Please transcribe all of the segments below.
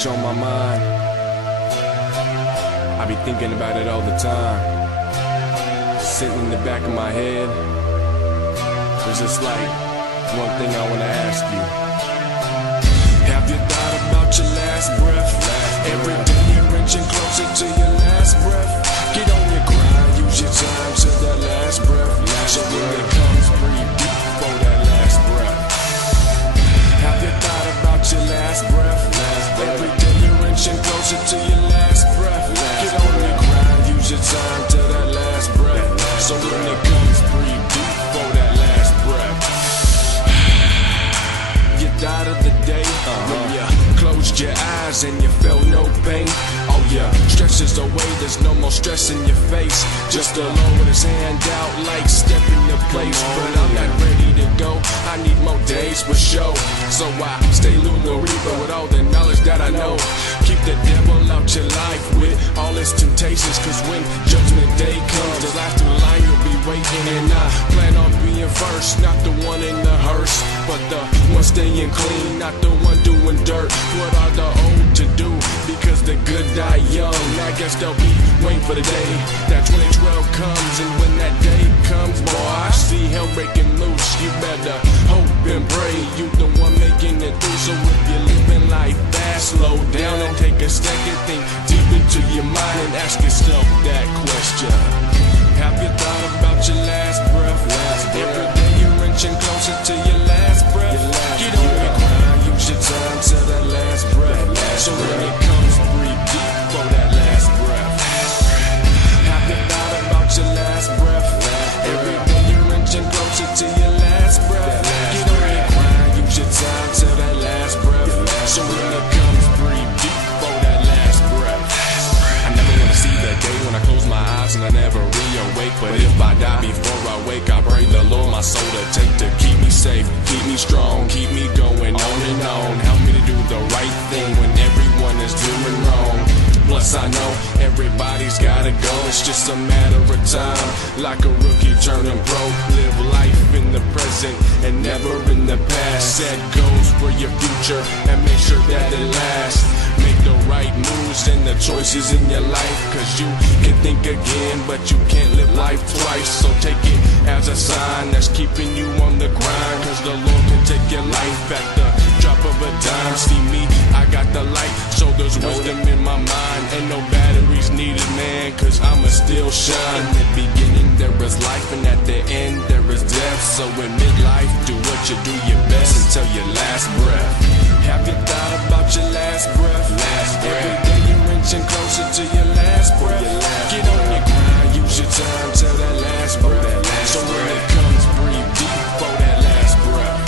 much on my mind. I be thinking about it all the time, sitting in the back of my head. There's just like one thing I wanna ask you. Have you thought about your last breath? Every day you're inching closer to your last breath. Get on your grind, use your time to that last breath. So when it comes, breathe deep for that last breath. Have you thought about your last breath? Every day you're inching closer to your last breath. Get on your grind, use your time to that last breath. So when it comes, breathe deep for that last breath. You died of the day when you closed your eyes and you felt no pain. Oh yeah, stress is away, there's no more stress in your face. Just a Lord with his hand out like stepping to place. But I'm not ready to go, I need more days for show. So I stay Lunar Reaper with all the knowledge that I know. Keep the devil out your life with all his temptations, cause when judgment day comes, the last in line you'll be waiting. And I plan on being first, not the one in the hearse, but the one staying clean, not the one doing dirt. What are the old to do? Because the good die young. I guess they'll be waiting for the day that 2012 comes. And when that day comes, boy, I see hell breaking loose. You better hope and pray you the one making it through. So if you're living life fast, slow down and take a second, think deep into your mind and ask yourself that question. Have you thought about your last breath? Every day you're inching closer to your last breath. Get on your grind, use your time to that last breath. So when it comes, breathe deep for that last breath. Have you thought about your last breath? Every day you're inching closer to your last breath. Get on your grind, use your time to that last breath. So when it comes, breathe deep for that last breath. I never wanna see the day when I close my eyes and I never reawake. But if I die before I wake, I pray the Lord my soul to take, to keep me safe, keep me strong, keep me going on and on. Help me to do the right thing when everyone is doing wrong. Plus I know everybody's gotta go, it's just a matter of time. Like a rookie turning pro, live life in the present and never in the past. Set goals for your future and make sure that it lasts. Make the right moves and the choices in your life, cause you can think again but you can't live life twice. So take it as a sign that's keeping you on the grind, cause the Lord can take your life at the drop of a dime. See me, I got the light, so there's wisdom in my mind. Ain't no batteries needed, man, cause I'ma still shine. In the beginning there is life and at the end there is death. So in midlife, do what you do your best until your last breath. Have you thought about your last breath? Every day you're inching closer to your last breath. Get on your grind, use your time till that last breath. So when it comes, breathe deep for that last breath.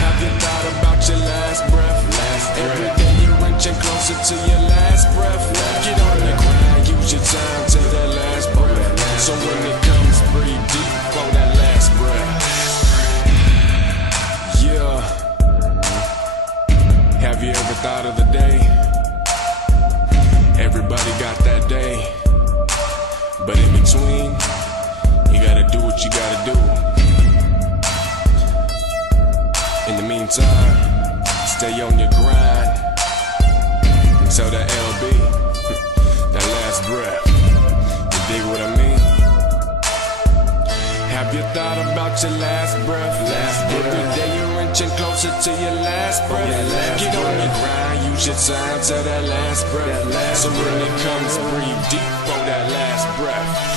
Have you thought about your last breath? Every day you're inching closer to your last breath. Get on your grind, use your time till that last breath. So when it comes, breathe deep for that last breath. Yeah. Have you ever thought of the day? Everybody got that day, but in between, you gotta do what you gotta do. In the meantime, stay on your grind until that LB, that last breath. You dig what I mean? Have you thought about your last breath? Every day you're inching closer to your last breath. Get on your grind, use your time to that last breath. So when it comes, breathe deep for that last breath.